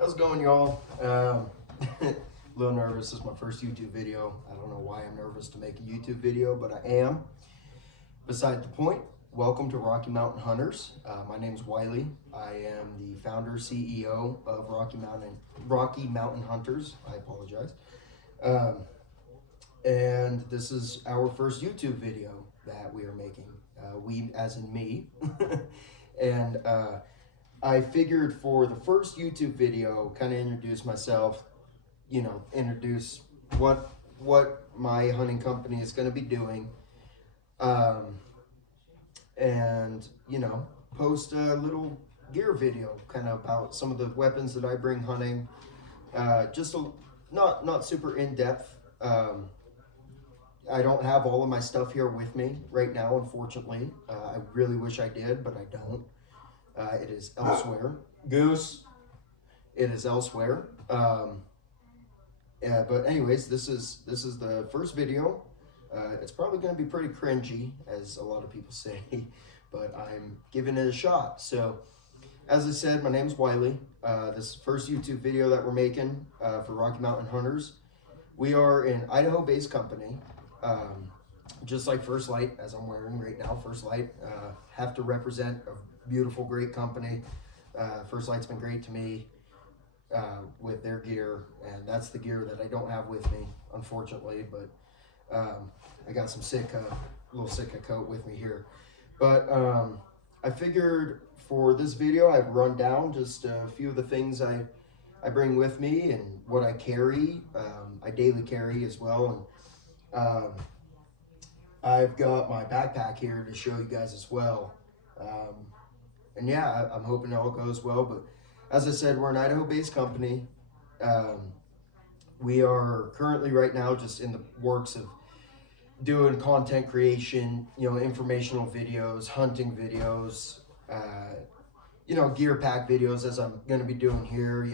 How's it going, y'all? A little nervous. This is my first YouTube video. I don't know why I'm nervous to make a YouTube video, but I am. Beside the point, welcome to Rocky Mountain Hunters. My name is Wiley. I am the founder, CEO of Rocky Mountain Hunters. I apologize. And this is our first YouTube video that we are making. We, as in me. And I figured for the first YouTube video, kind of introduce myself, introduce what my hunting company is going to be doing, and post a little gear video kind of about some of the weapons that I bring hunting. Just not super in depth. I don't have all of my stuff here with me right now, unfortunately. I really wish I did, but I don't. It is elsewhere. Goose. It is elsewhere. Yeah, but anyways, this is the first video. It's probably going to be pretty cringy, as a lot of people say, but I'm giving it a shot. So, as I said, my name is Wiley. This is the first YouTube video that we're making for Rocky Mountain Hunters. We are an Idaho-based company, just like First Light, as I'm wearing right now. First Light, have to represent a beautiful, great company. First Light's been great to me with their gear, and that's the gear that I don't have with me, unfortunately, but I got some little Sitka coat with me here. But I figured for this video I'd run down just a few of the things I bring with me and what I carry. I daily carry as well, and I've got my backpack here to show you guys as well. And yeah, I'm hoping it all goes well. But as I said, we're an Idaho-based company. We are currently right now just in the works of doing content creation, informational videos, hunting videos, gear pack videos, as I'm going to be doing here,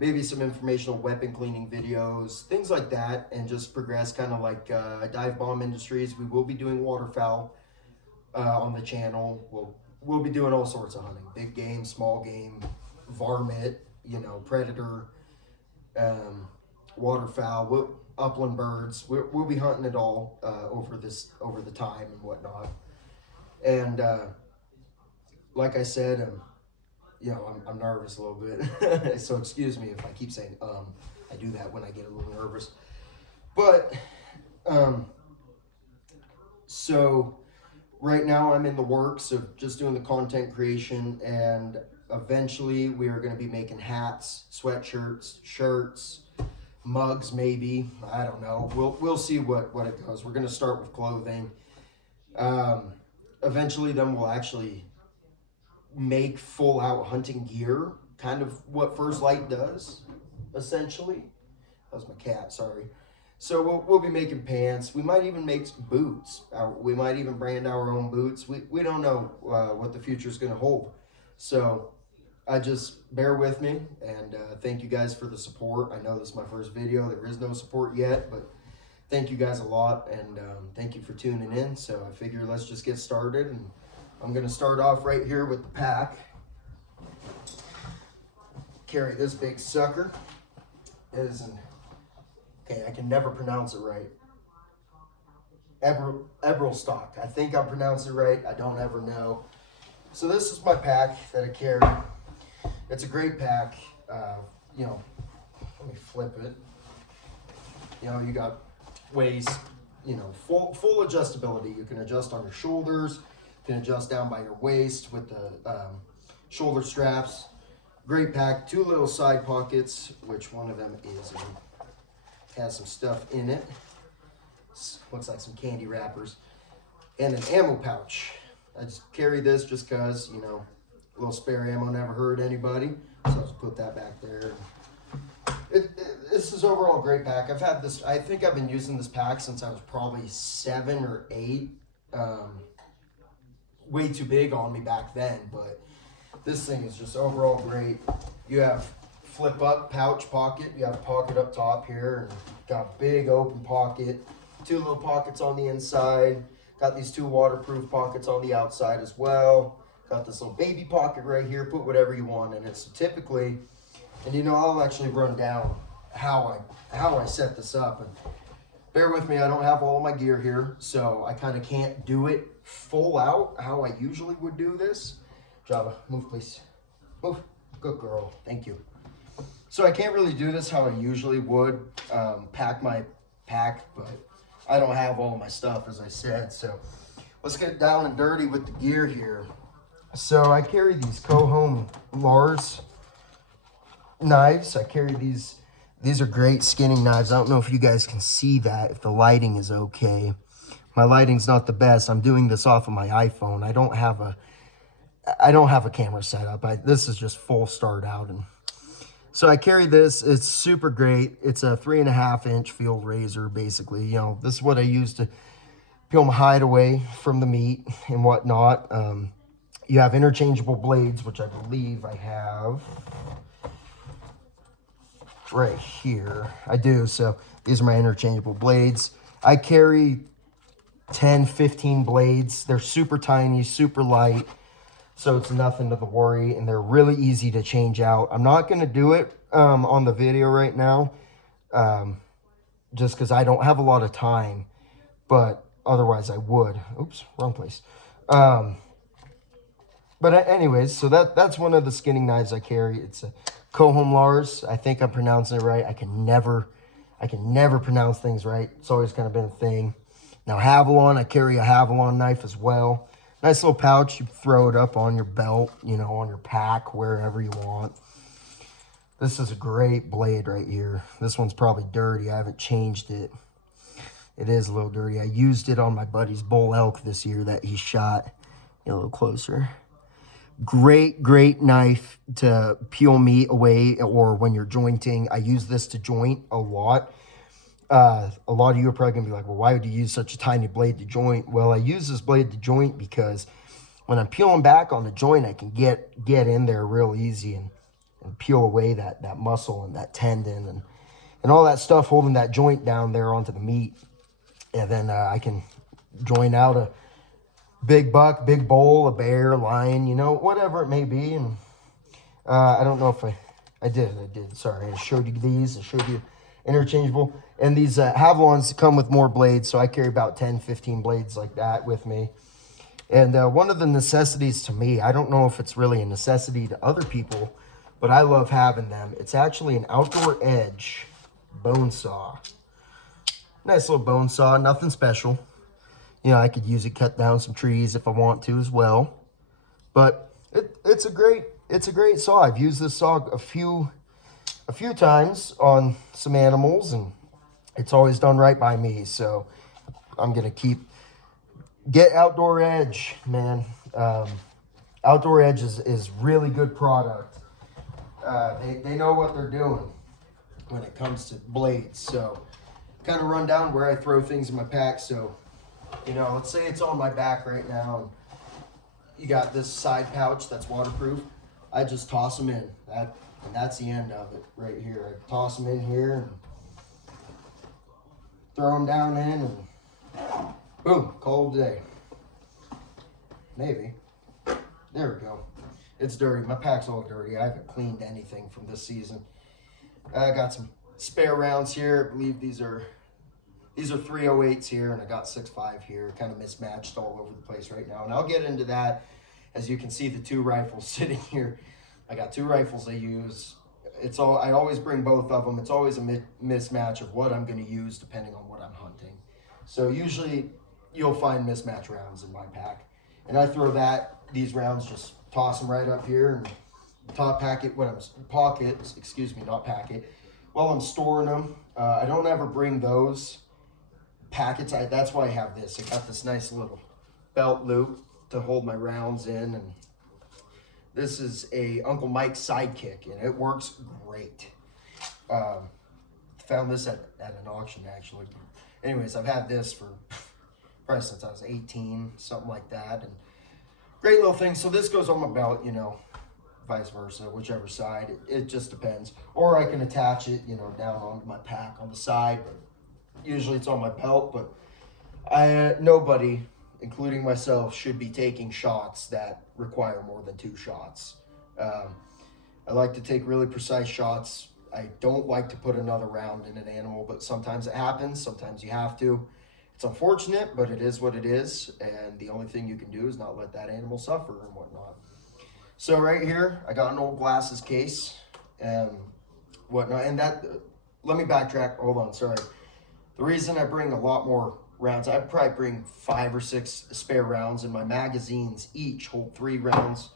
maybe some informational weapon cleaning videos, things like that, and just progress kind of like Dive Bomb Industries. We will be doing waterfowl on the channel. We'll be doing all sorts of hunting, big game, small game, varmint, predator, waterfowl, upland birds. We'll be hunting it all over the time and whatnot. And like I said, I'm nervous a little bit, so excuse me if I keep saying I do that when I get a little nervous. But so right now I'm in the works of just doing the content creation, and eventually we are going to be making hats, sweatshirts, shirts, mugs, maybe. I don't know. We'll see what it goes. We're going to start with clothing. Eventually then we'll actually make full out hunting gear, kind of what First Light does, essentially. That was my cat, sorry. So we'll be making pants. We might even make boots. We might even brand our own boots. We don't know what the future is going to hold. So just bear with me, and thank you guys for the support. I know this is my first video. There is no support yet, but thank you guys a lot, and thank you for tuning in. So I figure let's just get started, and I'm going to start off right here with the pack. Carry this big sucker. It is an, okay, I can never pronounce it right. Eberlstock. I think I'm pronouncing it right. I don't ever know. So this is my pack that I carry. It's a great pack. Let me flip it. You got waist, full adjustability. You can adjust on your shoulders. You can adjust down by your waist with the shoulder straps. Great pack. Two little side pockets, which one of them has some stuff in it. Looks like some candy wrappers. And an ammo pouch. I just carry this just because, a little spare ammo never hurt anybody. So I'll just put that back there. This is overall a great pack. I've had this, I think I've been using this pack since I was probably 7 or 8. Way too big on me back then, but this thing is just overall great. You have flip up pouch pocket. You have a pocket up top here, and got a big open pocket. 2 little pockets on the inside. Got these 2 waterproof pockets on the outside as well. Got this little baby pocket right here. Put whatever you want in it. So typically, And you know, I'll actually run down how I set this up. And bear with me, I don't have all of my gear here, so I kind of can't do it full out how I usually would do this. Java, move please. Move. Good girl. Thank you. So I can't really do this how I usually would, pack my pack, but I don't have all of my stuff, as I said. So let's get down and dirty with the gear here. So I carry these Cohom Lars knives. I carry these. These are great skinning knives. I don't know if you guys can see that, if the lighting is okay. My lighting's not the best. I'm doing this off of my iPhone. I don't have a camera set up. This is just full start out. And so I carry this. It's super great. It's a 3.5-inch field razor, basically. You know, this is what I use to peel my hide away from the meat and whatnot. You have interchangeable blades, which I believe I have right here. I do. So these are my interchangeable blades. I carry 10, 15 blades. They're super tiny, super light. So it's nothing to the worry, and they're really easy to change out. I'm not going to do it on the video right now, just because I don't have a lot of time, but otherwise I would. Oops, wrong place. But anyways, so that's one of the skinning knives I carry. It's a Cohom Lars. I think I'm pronouncing it right. I can never pronounce things right. It's always kind of been a thing. Now Havalon, I carry a Havalon knife as well. Nice little pouch. You throw it up on your belt, you know, on your pack, wherever you want. This is a great blade right here. This one's probably dirty. I haven't changed it. It is a little dirty. I used it on my buddy's bull elk this year that he shot. Get a little closer. Great knife to peel meat away, or when you're jointing. I use this to joint a lot. A lot of you are probably gonna be like, well, why would you use such a tiny blade to joint? Well, I use this blade to joint because when I'm peeling back on the joint, I can get in there real easy and peel away that muscle and that tendon and all that stuff holding that joint down there onto the meat. And then I can join out a big buck, big bull, a bear, lion, you know, whatever it may be. And I don't know if I did. Sorry, I showed you these. I showed you interchangeable. And these Havalons come with more blades, so I carry about 10, 15 blades like that with me. And one of the necessities to me, I don't know if it's really a necessity to other people, but I love having them. It's actually an outdoor edge bone saw. Nice little bone saw, nothing special. You know, I could use it, cut down some trees if I want to as well. But it's a great saw. I've used this saw a few times on some animals, and it's always done right by me. So I'm gonna get Outdoor Edge, man. Outdoor Edge is really good product. They know what they're doing when it comes to blades. So kind of run down where I throw things in my pack. So, you know, let's say it's on my back right now, and you got this side pouch that's waterproof. I just toss them in. And that's the end of it right here. I toss them in here and throw them down in, and boom, call it a day. Maybe. There we go. It's dirty. My pack's all dirty. I haven't cleaned anything from this season. I got some spare rounds here. I believe these are 308s here, and I got 6.5 here, kind of mismatched all over the place right now. And I'll get into that. As you can see, the two rifles sitting here. I got two rifles I use. I always bring both of them. It's always a mismatch of what I'm going to use depending on what I'm hunting. So usually you'll find mismatch rounds in my pack. And I throw these rounds, just toss them right up here and while I'm storing them. I don't ever bring those packets. That's why I have this. I got this nice little belt loop to hold my rounds in, and this is a Uncle Mike's Sidekick, and it works great. Found this at an auction, actually. Anyways, I've had this for probably since I was 18, something like that, and great little thing. So this goes on my belt, you know, vice versa, whichever side. It just depends. Or I can attach it, you know, down onto my pack on the side. Usually it's on my belt, but nobody, including myself, should be taking shots that require more than 2 shots. I like to take really precise shots. I don't like to put another round in an animal, but sometimes it happens. Sometimes you have to. It's unfortunate, but it is what it is. And the only thing you can do is not let that animal suffer and whatnot. So right here, I got an old glasses case and whatnot. And that, let me backtrack. Hold on, sorry. The reason I bring a lot more rounds, I probably bring 5 or 6 spare rounds, and my magazines each hold 3 rounds.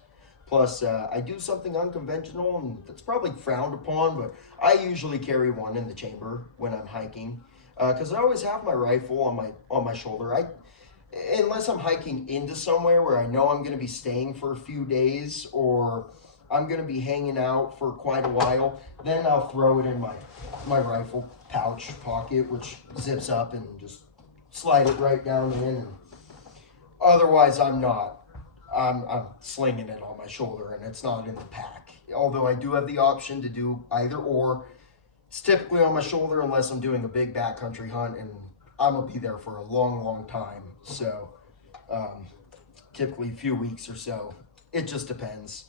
Plus, I do something unconventional, and that's probably frowned upon, but I usually carry one in the chamber when I'm hiking, because I always have my rifle on my shoulder. Unless I'm hiking into somewhere where I know I'm going to be staying for a few days, or I'm going to be hanging out for quite a while, then I'll throw it in my rifle pouch pocket, which zips up and just slide it right down in. And otherwise, I'm not. I'm slinging it on my shoulder, and it's not in the pack. Although I do have the option to do either or. It's typically on my shoulder unless I'm doing a big backcountry hunt, and I'm gonna be there for a long, long time. So typically a few weeks or so. It just depends.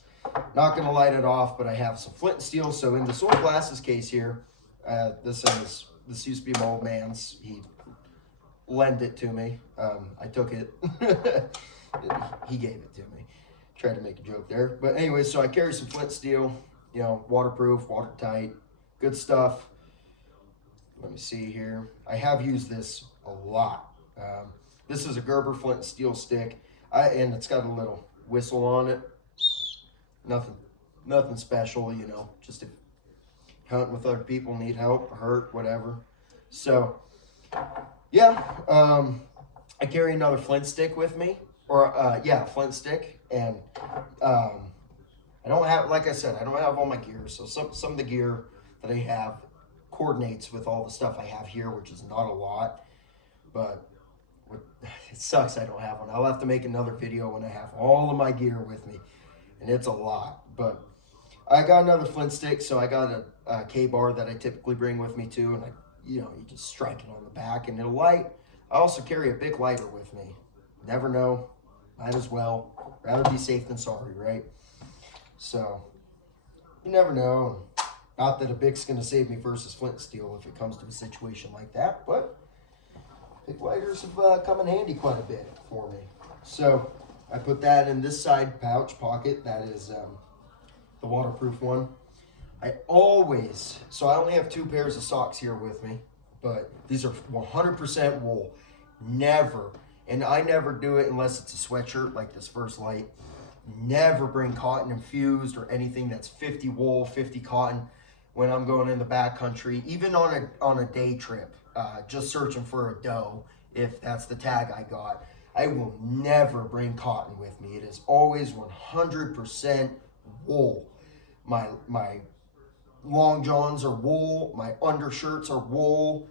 Not gonna light it off, but I have some flint and steel. So in this old glasses case here, this used to be my old man's. He lent it to me. I took it. He gave it to me. Tried to make a joke there. But anyway, so I carry some flint steel, you know, waterproof, watertight, good stuff. Let me see here. I have used this a lot. This is a Gerber flint steel stick, and it's got a little whistle on it. Nothing special, you know, just if hunting with other people, need help, hurt, whatever. So, yeah, I carry another flint stick with me. Flint stick, and I don't have, like I said, I don't have all my gear, so some of the gear that I have coordinates with all the stuff I have here, which is not a lot, but it sucks I don't have one. I'll have to make another video when I have all of my gear with me, and it's a lot, but I got another flint stick, so I got a K-bar that I typically bring with me too, and you just strike it on the back, and it'll light. I also carry a big lighter with me. Never know. Might as well. Rather be safe than sorry, right? So, you never know. Not that a Bic's going to save me versus flint and steel if it comes to a situation like that, but big lighters have come in handy quite a bit for me. So, I put that in this side pouch pocket. That is the waterproof one. I only have 2 pairs of socks here with me, but these are 100% wool. And I never do it unless it's a sweatshirt like this First Light. Never bring cotton infused or anything that's 50 wool, 50 cotton when I'm going in the backcountry, even on a day trip, just searching for a doe, if that's the tag I got. I will never bring cotton with me. It is always 100% wool. My long johns are wool. My undershirts are wool.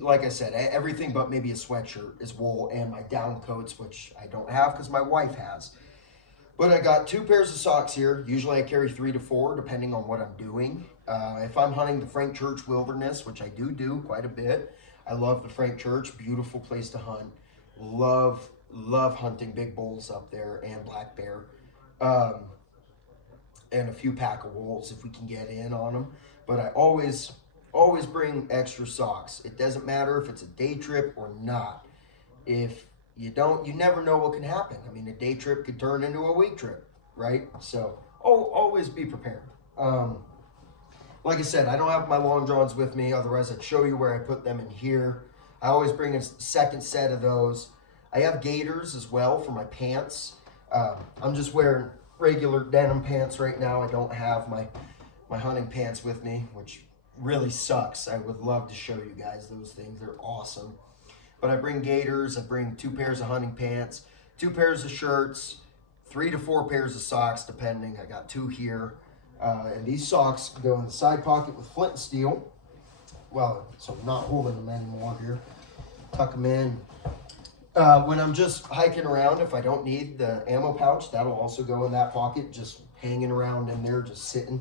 Like I said, everything but maybe a sweatshirt is wool, and my down coats, which I don't have because my wife has. But I got 2 pairs of socks here. Usually I carry 3 to 4, depending on what I'm doing. If I'm hunting the Frank Church Wilderness, which I do quite a bit, I love the Frank Church, beautiful place to hunt. Love hunting big bulls up there and black bear. And a few pack of wolves if we can get in on them. But I always bring extra socks. It doesn't matter if it's a day trip or not. If you don't, you never know what can happen. I mean, a day trip could turn into a week trip, right? So always be prepared. Like I said, I don't have my long johns with me. Otherwise, I'd show you where I put them in here. I always bring a second set of those. I have gaiters as well for my pants. I'm just wearing regular denim pants right now. I don't have my hunting pants with me, which really sucks. I would love to show you guys those things. They're awesome. But I bring gaiters. I bring 2 pairs of hunting pants, 2 pairs of shirts, 3 to 4 pairs of socks, depending. I got 2 here. And these socks go in the side pocket with flint and steel. Well, so I'm not holding them anymore here. Tuck them in. When I'm just hiking around, if I don't need the ammo pouch, that'll also go in that pocket, just hanging around in there, just sitting.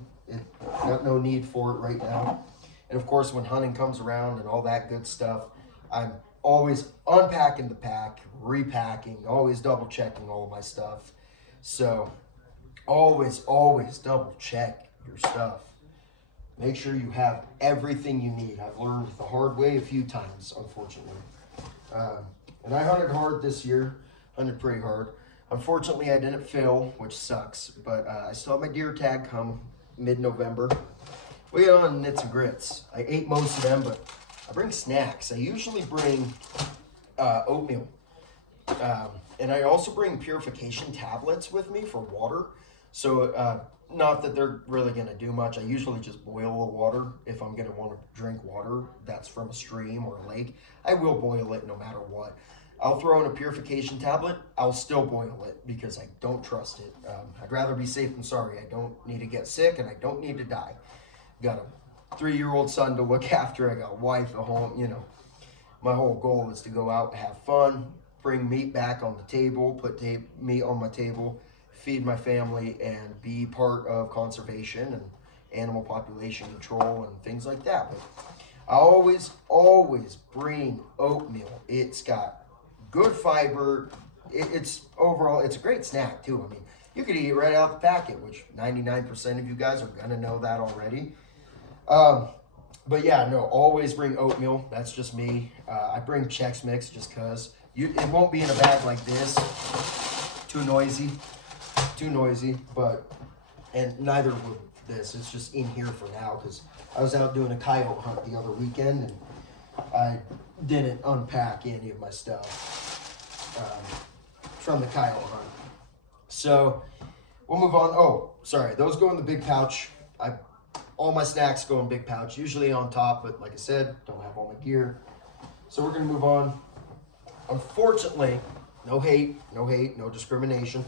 Got no need for it right now. And of course, when hunting comes around and all that good stuff, I'm always unpacking the pack, repacking, always double checking all of my stuff. So always double check your stuff. Make sure you have everything you need. I've learned the hard way a few times, unfortunately. And I hunted hard this year, hunted pretty hard. Unfortunately, I didn't fill, which sucks, but I still have my deer tag come mid-November. We got on Knits and Grits. I ate most of them, but I bring snacks. I usually bring oatmeal. And I also bring purification tablets with me for water. So not that they're really going to do much. I usually just boil the water if I'm going to want to drink water that's from a stream or a lake. I will boil it no matter what. I'll throw in a purification tablet. I'll still boil it because I don't trust it. I'd rather be safe than sorry. I don't need to get sick and I don't need to die. Got a 3-year-old son to look after. I got a wife at home. You know, my whole goal is to go out and have fun, bring meat back on the table, put meat on my table, feed my family, and be part of conservation and animal population control and things like that. But I always bring oatmeal. It's got good fiber. It's overall, it's a great snack too. I mean, you could eat it right out the packet, which 99% of you guys are gonna know that already. But yeah, no, always bring oatmeal. That's just me. I bring Chex Mix just cause it won't be in a bag like this. Too noisy, and neither will this. It's just in here for now because I was out doing a coyote hunt the other weekend and I didn't unpack any of my stuff from the coyote hunt. So we'll move on. Oh, sorry, those go in the big pouch. All my snacks go in big pouch, usually on top, but like I said, don't have all my gear. So we're gonna move on. Unfortunately, no hate, no discrimination.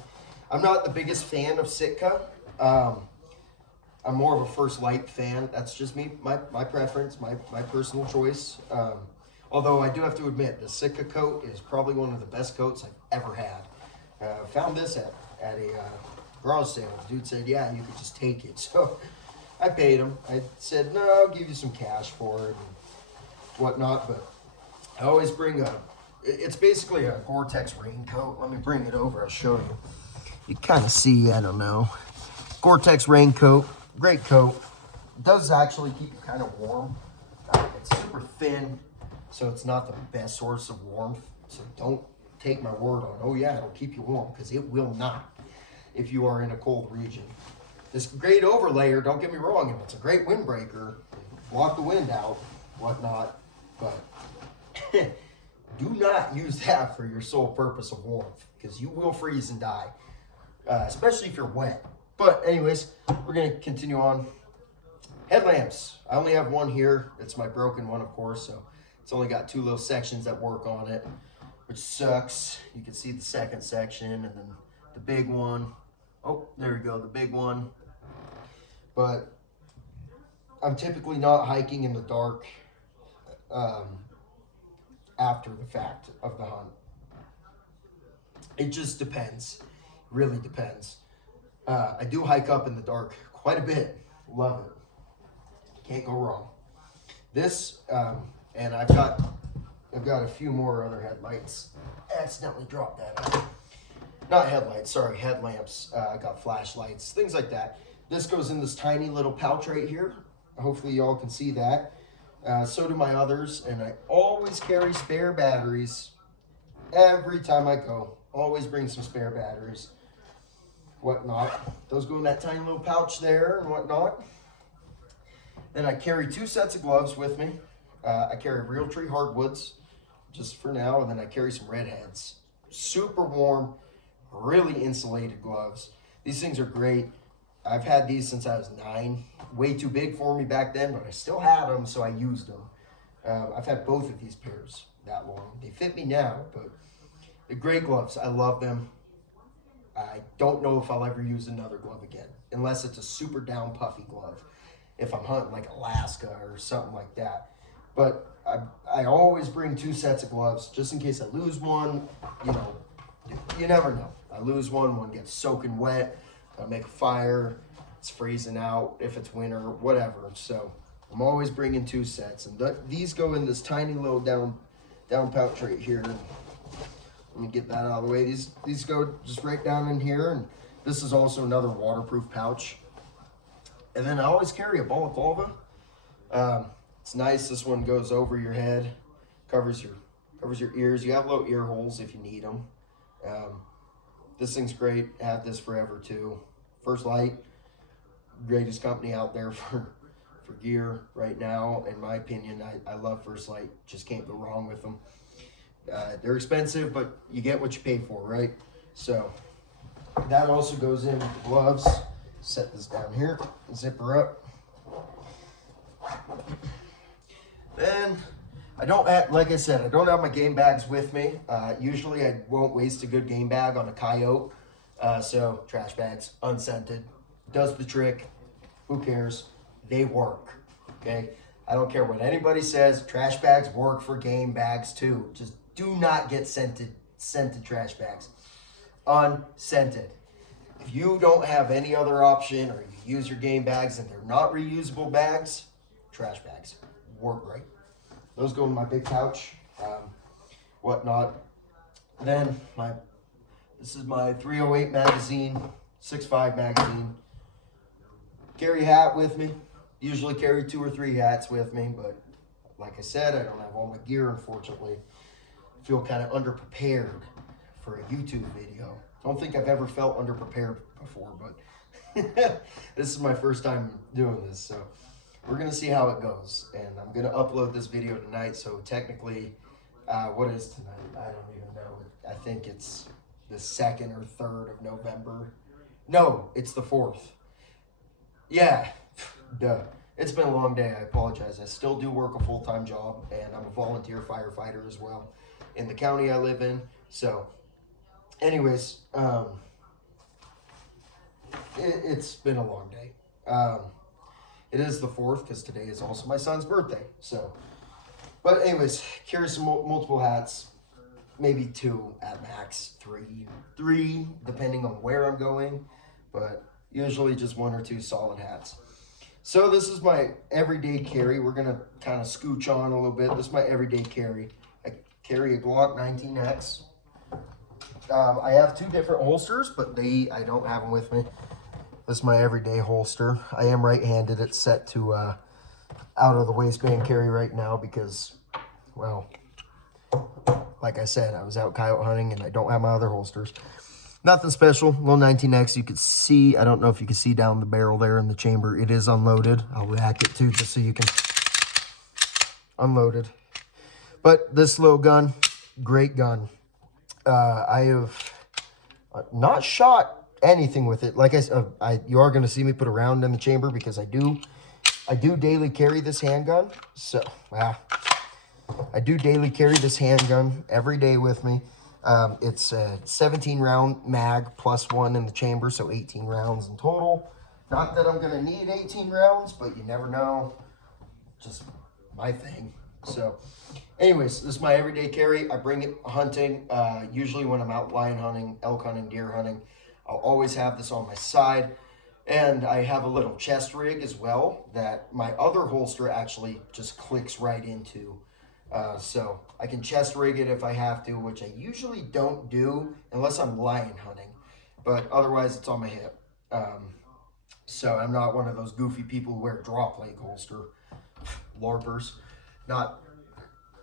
I'm not the biggest fan of Sitka. I'm more of a First Light fan. That's just me, my preference, my personal choice. Although I do have to admit, the Sitka coat is probably one of the best coats I've ever had. Found this at a garage sale. The dude said, yeah, you could just take it. So I paid him. I said, no, I'll give you some cash for it and whatnot. But I always bring it's basically a Gore-Tex raincoat. Let me bring it over, I'll show you. You kind of see, I don't know. Gore-Tex raincoat, great coat. It does actually keep you kind of warm. It's super thin, so it's not the best source of warmth. So don't take my word on, oh yeah, it'll keep you warm, because it will not if you are in a cold region. This great overlayer, don't get me wrong, it's a great windbreaker, block the wind out, whatnot, but do not use that for your sole purpose of warmth, because you will freeze and die, especially if you're wet. But anyways, we're going to continue on. Headlamps. I only have one here. It's my broken one, of course, so it's only got 2 little sections that work on it, which sucks. You can see the second section and then the big one. Oh, there we go, the big one. But I'm typically not hiking in the dark after the fact of the hunt. It just depends. Really depends. I do hike up in the dark quite a bit. Love it. Can't go wrong. This, and I've got a few more other headlights. Accidentally dropped that. Not headlights, sorry, headlamps. I got flashlights, things like that. This goes in this tiny little pouch right here. Hopefully y'all can see that. So do my others, and I always carry spare batteries every time I go. Always bring some spare batteries, whatnot. Those go in that tiny little pouch there and whatnot. Then I carry 2 sets of gloves with me. I carry Realtree hardwoods, just for now, and then I carry some redheads. Super warm, really insulated gloves. These things are great. I've had these since I was 9. Way too big for me back then, but I still had them, so I used them. I've had both of these pairs that long. They fit me now, but they're great gloves. I love them. I don't know if I'll ever use another glove again, unless it's a super down puffy glove, if I'm hunting like Alaska or something like that. But I always bring 2 sets of gloves, just in case I lose one. You know, you never know. I lose one gets soaking wet, I make a fire, it's freezing out, if it's winter, whatever. So I'm always bringing 2 sets, and these go in this tiny little down pouch right here. Let me get that out of the way. These go just right down in here, and This is also another waterproof pouch. And then I always carry a balaclava. It's nice. This one goes over your head, covers your ears. You have little ear holes if you need them. This thing's great. Have this forever too. First Light, greatest company out there for gear right now, in my opinion. I love First Light. Just can't go wrong with them. They're expensive, but you get what you pay for, right? So that also goes in with the gloves. Set this down here, zipper up. Then I don't have, like I said, I don't have my game bags with me. Usually I won't waste a good game bag on a coyote. So trash bags, unscented, does the trick. Who cares? They work, okay? I don't care what anybody says. Trash bags work for game bags too. Just do not get scented trash bags. Unscented. If you don't have any other option, or you use your game bags and they're not reusable bags, trash bags work great. Those go in my big pouch, whatnot. Then this is my 308 magazine, 6.5 magazine. Carry a hat with me. Usually carry 2 or 3 hats with me, but like I said, I don't have all my gear, unfortunately. I feel kind of underprepared for a YouTube video. Don't think I've ever felt underprepared before, but this is my first time doing this, so we're gonna see how it goes. And I'm gonna upload this video tonight, so technically, what is tonight? I don't even know. I think it's the 2nd or 3rd of November. No, it's the 4th. Yeah, duh. It's been a long day, I apologize. I still do work a full-time job, and I'm a volunteer firefighter as well in the county I live in, so anyways, it's been a long day. It is the 4th because today is also my son's birthday. So, but anyways, carry some multiple hats, maybe 2 at max, 3 depending on where I'm going, but usually just 1 or 2 solid hats. So this is my everyday carry. We're gonna kind of scooch on a little bit. This is my everyday carry. I carry a Glock 19X. I have 2 different holsters, but I don't have them with me. This is my everyday holster. I am right-handed. It's set to out of the waistband carry right now because, well, like I said, I was out coyote hunting and I don't have my other holsters. Nothing special. Little 19X. You could see, I don't know if you can see down the barrel there in the chamber. It is unloaded. I'll rack it too just so you can unload it. But this little gun, great gun. I have not shot anything with it. Like I said, you are going to see me put a round in the chamber because I do daily carry this handgun. So, I do daily carry this handgun every day with me. It's a 17 round mag plus 1 in the chamber, so 18 rounds in total. Not that I'm going to need 18 rounds, but you never know. Just my thing. So, anyways, this is my everyday carry. I bring it hunting, usually when I'm out lion hunting, elk hunting, deer hunting. I'll always have this on my side. And I have a little chest rig as well that my other holster actually just clicks right into. So I can chest rig it if I have to, which I usually don't do unless I'm lion hunting. But otherwise, it's on my hip. So I'm not one of those goofy people who wear drop leg holster. LARPers.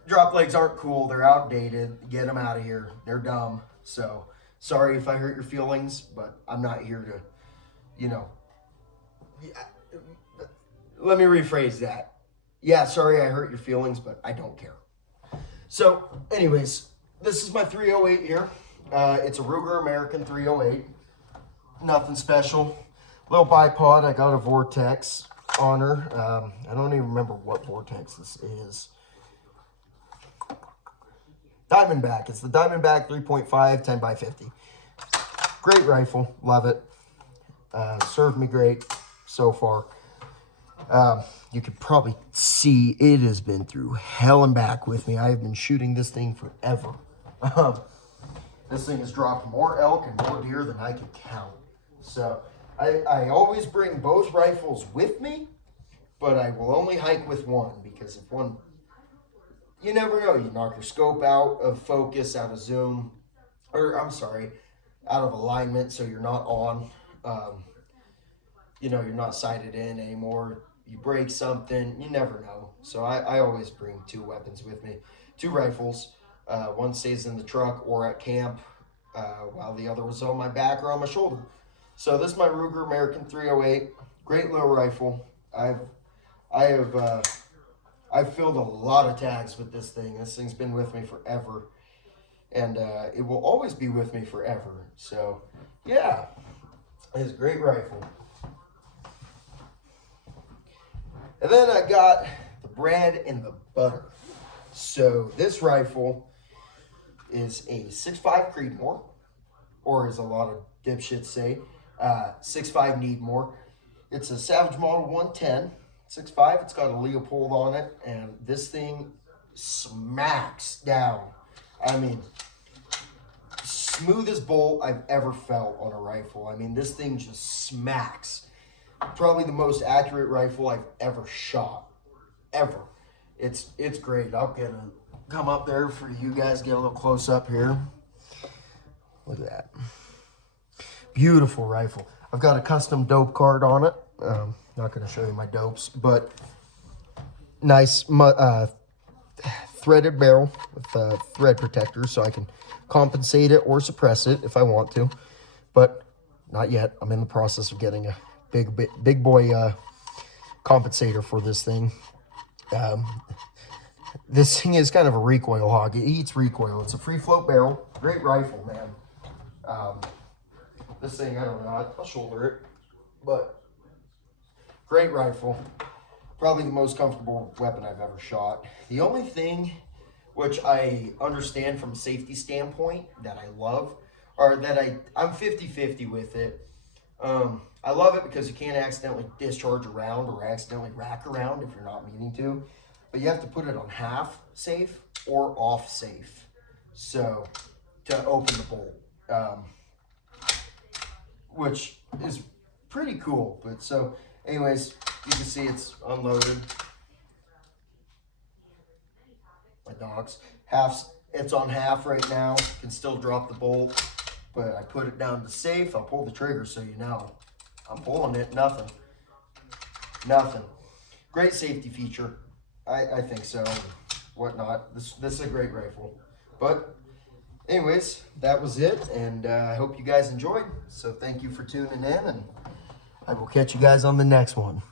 Drop legs aren't cool. They're outdated. Get them out of here. They're dumb. So sorry if I hurt your feelings, but I'm not here to, you know. Let me rephrase that. Yeah, sorry I hurt your feelings, but I don't care. So, anyways, this is my 308 here. It's a Ruger American 308. Nothing special. Little bipod. I got a Vortex on her. I don't even remember what Vortex this is. Diamondback. It's the Diamondback 3.5 10x50. Great rifle. Love it. Served me great so far. You could probably see it has been through hell and back with me. I have been shooting this thing forever. This thing has dropped more elk and more deer than I can count. So I always bring both rifles with me, but I will only hike with one because if one, you never know, you knock your scope out of focus, out of zoom, or I'm sorry, out of alignment, so you're not on, you know, you're not sighted in anymore. You break something, you never know. So I always bring 2 weapons with me, 2 rifles. One stays in the truck or at camp, while the other was on my back or on my shoulder. So this is my Ruger American 308, great little rifle. I've filled a lot of tags with this thing. This thing's been with me forever, and it will always be with me forever. So yeah, it's a great rifle. And then I got the bread and the butter. So this rifle is a 6.5 Creedmoor, or as a lot of dipshits say, 6.5 Needmore. It's a Savage Model 110, 6.5. It's got a Leopold on it, and this thing smacks down. I mean, smoothest bolt I've ever felt on a rifle. I mean, this thing just smacks. Probably the most accurate rifle I've ever shot, ever. It's great. I'll come up there for you guys, get a little close up here. Look at that. Beautiful rifle. I've got a custom dope card on it. Not going to show you my dopes, but nice threaded barrel with thread protectors, so I can compensate it or suppress it if I want to, but not yet. I'm in the process of getting a big boy compensator for this thing. This thing is kind of a recoil hog. It eats recoil. It's a free float barrel. Great rifle, man. This thing, I don't know. I'll shoulder it, but great rifle. Probably the most comfortable weapon I've ever shot. The only thing which I understand from a safety standpoint that I love, or that I'm 50-50 with it. I love it because you can't accidentally discharge around or accidentally rack around if you're not meaning to. But you have to put it on half safe or off safe, so to open the bolt, which is pretty cool. But so anyways, you can see it's unloaded. My dogs, it's on half right now. Can still drop the bolt, but I put it down to safe. I'll pull the trigger so you know. I'm pulling it, nothing. Great safety feature. I think so, and whatnot. This is a great rifle. But anyways, that was it, and I hope you guys enjoyed. So thank you for tuning in, and I will catch you guys on the next one.